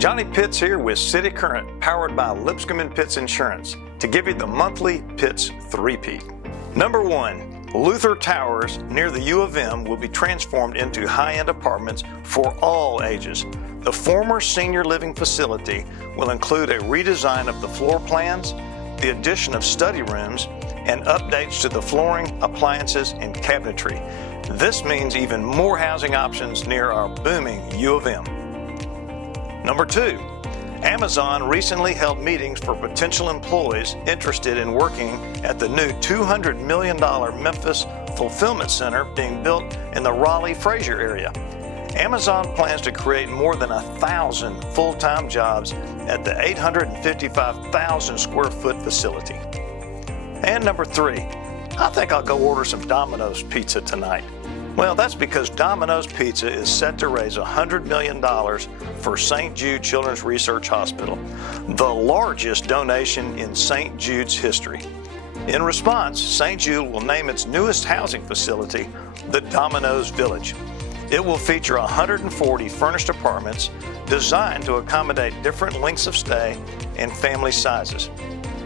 Johnny Pitts here with cityCURRENT, powered by Lipscomb Pitts Insurance, to give you the monthly Pitts three-peat. Number 1, Luther Towers near the U of M will be transformed into high-end apartments for all ages. The former senior living facility will include a redesign of the floor plans, the addition of study rooms, and updates to the flooring, appliances, and cabinetry. This means even more housing options near our booming U of M. Number 2, Amazon recently held meetings for potential employees interested in working at the new $200 million Memphis Fulfillment Center being built in the Raleigh-Fraser area. Amazon plans to create more than 1,000 full-time jobs at the 855,000 square foot facility. And number 3, I think I'll go order some Domino's pizza tonight. Well, that's because Domino's Pizza is set to raise $100 million for St. Jude Children's Research Hospital, the largest donation in St. Jude's history. In response, St. Jude will name its newest housing facility the Domino's Village. It will feature 140 furnished apartments designed to accommodate different lengths of stay and family sizes.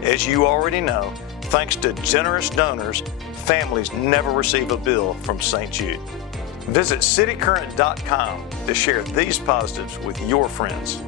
As you already know, thanks to generous donors, families never receive a bill from St. Jude. Visit citycurrent.com to share these positives with your friends.